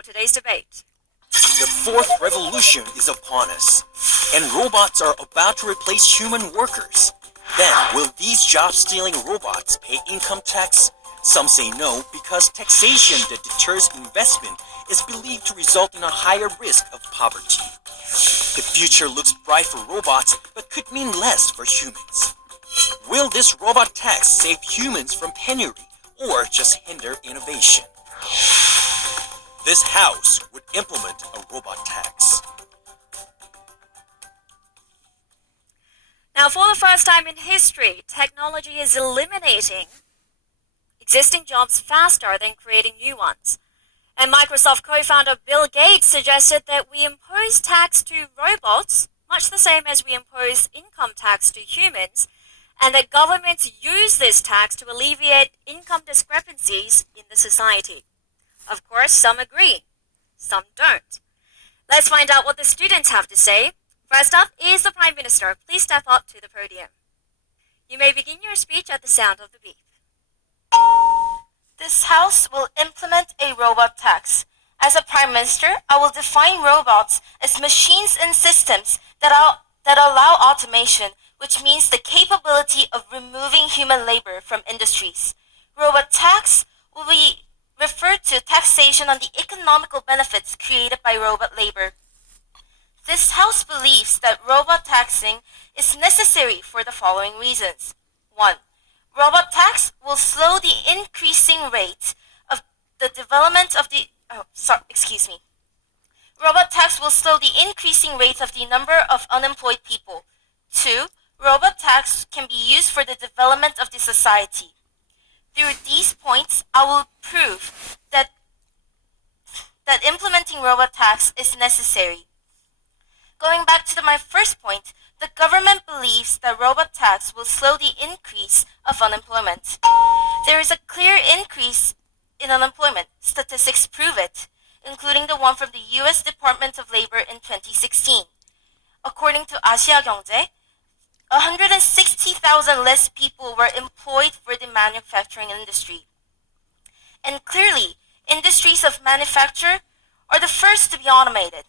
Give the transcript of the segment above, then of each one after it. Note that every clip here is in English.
for today's debate. The fourth revolution is upon us, and robots are about to replace human workers. Then, will these job-stealing robots pay income tax? Some say no, because taxation that deters investment is believed to result in a higher risk of poverty. The future looks bright for robots, but could mean less for humans. Will this robot tax save humans from penury, or just hinder innovation? This House would implement a robot tax. Now, for the first time in history, technology is eliminating existing jobs faster than creating new ones. And Microsoft co-founder Bill Gates suggested that we impose tax to robots, much the same as we impose income tax to humans, and that governments use this tax to alleviate income discrepancies in the society. Of course, some agree, some don't. Let's find out what the students have to say. First up is the Prime Minister. Please step up to the podium. You may begin your speech at the sound of the beep. This House will implement a robot tax. As a Prime Minister, I will define robots as machines and systems that allow automation, which means the capability of removing human labor from industries. Robot tax will be referred to taxation on the economical benefits created by robot labor. This House believes that robot taxing is necessary for the following reasons. 1. Robot tax will slow the increasing rate of the development of the... Robot tax will slow the increasing rate of the number of unemployed people. 2. Robot tax can be used for the development of the society. Through these points, I will prove that implementing robot tax is necessary. Going back to my first point, the government believes that robot tax will slow the increase of unemployment. There is a clear increase in unemployment. Statistics prove it, including the one from the U.S. Department of Labor in 2016. According to 아시아경제, 160,000 less people were employed for the manufacturing industry. And clearly, industries of manufacture are the first to be automated.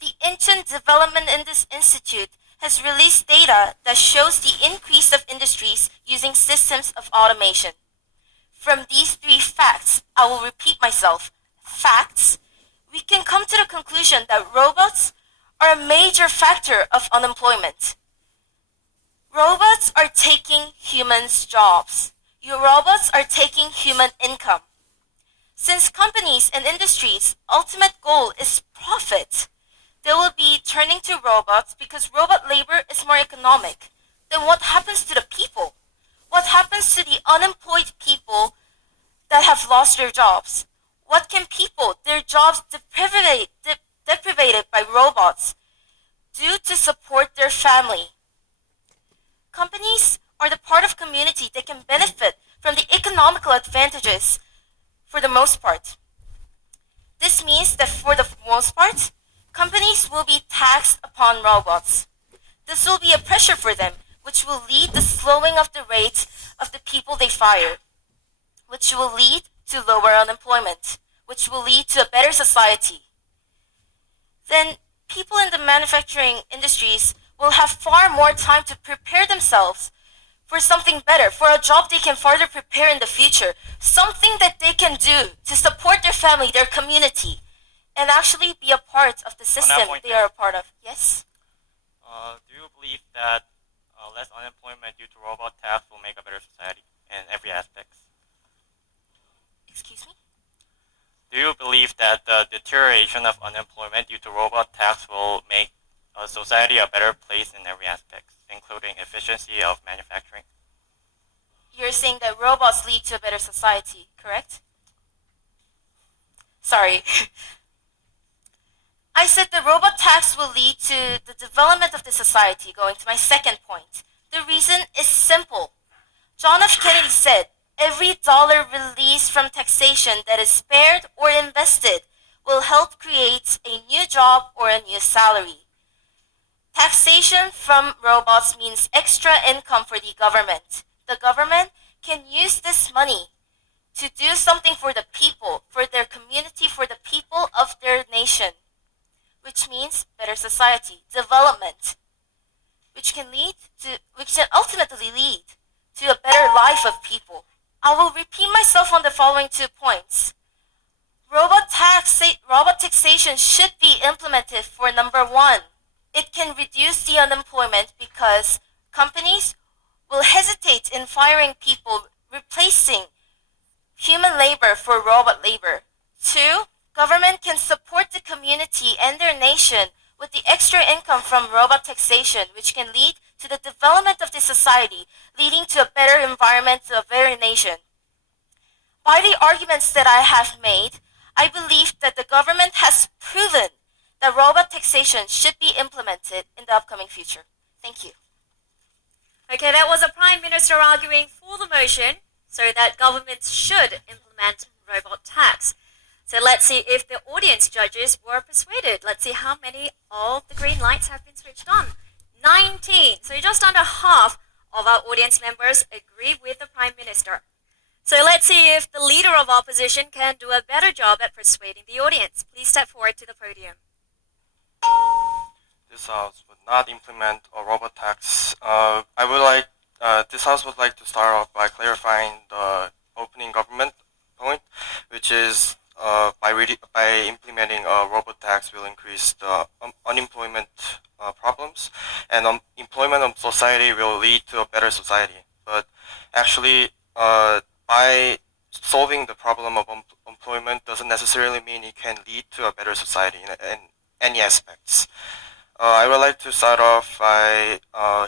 The Incheon Development Institute has released data that shows the increase of industries using systems of automation. From these three facts, I will repeat myself, facts, we can come to the conclusion that robots are a major factor of unemployment. Robots are taking humans' jobs. Your robots are taking human income. Since companies and industries' ultimate goal is profit, they will be turning to robots because robot labor is more economic. Then what happens to the people? What happens to the unemployed people that have lost their jobs? What can people, their jobs deprived by robots, do to support their family? Companies are the part of community that can benefit from the economical advantages for the most part. This means that for the most part, companies will be taxed upon robots. This will be a pressure for them, which will lead to slowing of the rates of the people they fire, which will lead to lower unemployment, which will lead to a better society. Then people in the manufacturing industries will have far more time to prepare themselves for something better, for a job they can further prepare in the future, something that they can do to support their family, their community, and actually be a part of the system they are a part of. Yes? Do you believe that less unemployment due to robot tax will make a better society in every aspect? Excuse me? Do you believe that the deterioration of unemployment due to robot tax will make a society a better place in every aspect, including efficiency of manufacturing? You're saying that robots lead to a better society, correct? Sorry. I said the robot tax will lead to the development of the society, going to my second point. The reason is simple. John F. Kennedy said, every dollar released from taxation that is spared or invested will help create a new job or a new salary. Taxation from robots means extra income for the government. The government can use this money to do something for the people, for their community, for the people nation, which means better society, development, which can ultimately lead to a better life of people. I will repeat myself on the following 2 points. Robot taxation should be implemented for number 1. It can reduce the unemployment because companies will hesitate in firing people, replacing human labor for robot labor. 2. Government can support the community and their nation with the extra income from robot taxation, which can lead to the development of the society, leading to a better environment, to a better nation. By the arguments that I have made, I believe that the government has proven that robot taxation should be implemented in the upcoming future. Thank you. Okay, that was a Prime Minister arguing for the motion so that governments should implement robot tax. So let's see if the audience judges were persuaded. Let's see how many of the green lights have been switched on. 19. So just under half of our audience members agree with the Prime Minister. So let's see if the leader of opposition can do a better job at persuading the audience. Please step forward to the podium. This House would not implement a robot tax. This House would like to start off by clarifying the opening government point, which is by implementing a robot tax will increase the unemployment problems, and employment of society will lead to a better society. But actually, by solving the problem of employment doesn't necessarily mean it can lead to a better society in any aspects. I would like to start off by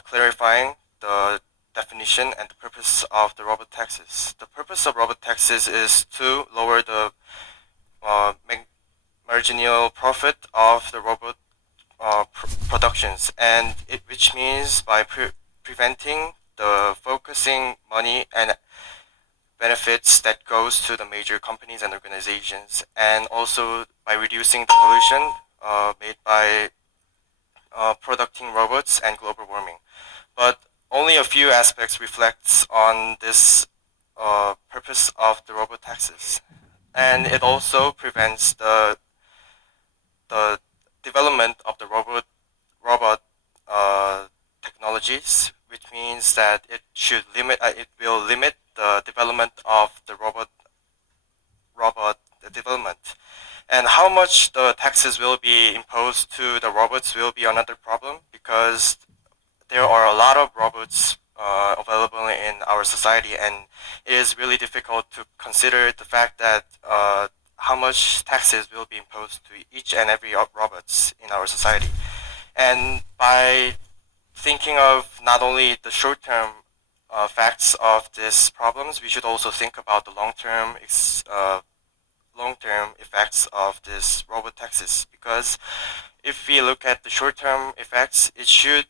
clarifying the definition and the purpose of the robot taxes. The purpose of robot taxes is to lower the marginal profit of the robot productions, and which means by preventing the focusing money and benefits that goes to the major companies and organizations, and also by reducing the pollution made by producing robots and global warming. But only a few aspects reflects on this purpose of the robot taxes, and it also prevents the development of the robot technologies, which means that it will limit the development of the robot development. And how much the taxes will be imposed to the robots will be another problem, because there are a lot of robots available in our society, and it is really difficult to consider the fact that how much taxes will be imposed to each and every robots in our society. And by thinking of not only the short-term facts of these problems, we should also think about the long-term effects of this robot taxes, because if we look at the short-term effects, it should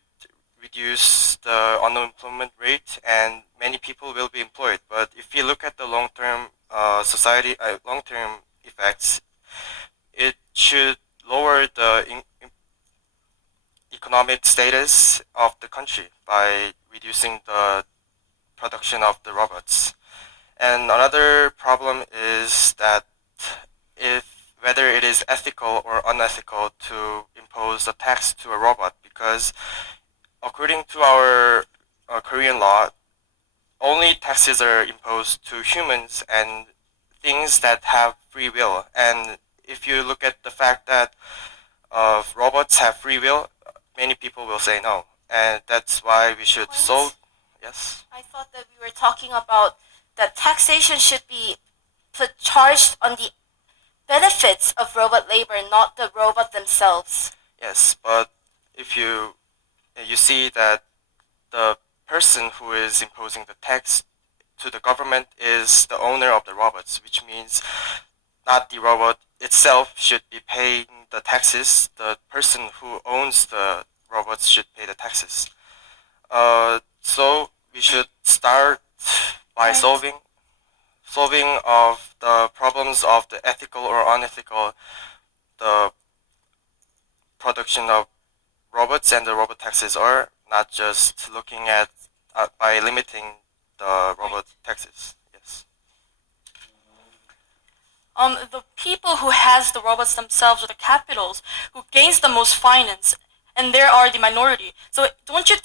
reduce the unemployment rate and many people will be employed. But if you look at the long-term long-term effects, it should lower the economic status of the country by reducing the production of the robots. And another problem is that whether it is ethical or unethical to impose a tax to a robot, because according to our Korean law, only taxes are imposed to humans and things that have free will. And if you look at the fact that robots have free will, many people will say no. And that's why we should solve. Yes? I thought that we were talking about that taxation should be charged on the benefits of robot labor, not the robot themselves. Yes, but if you see that the person who is imposing the tax to the government is the owner of the robots, which means not the robot itself should be paying the taxes. The person who owns the robots should pay the taxes. So we should start by solving of the problems of the ethical or unethical the production of robots and the robot taxes are, not just looking at by limiting the robot taxes. Yes. the people who has the robots themselves or the capitals who gains the most finance, and they are the minority. So don't you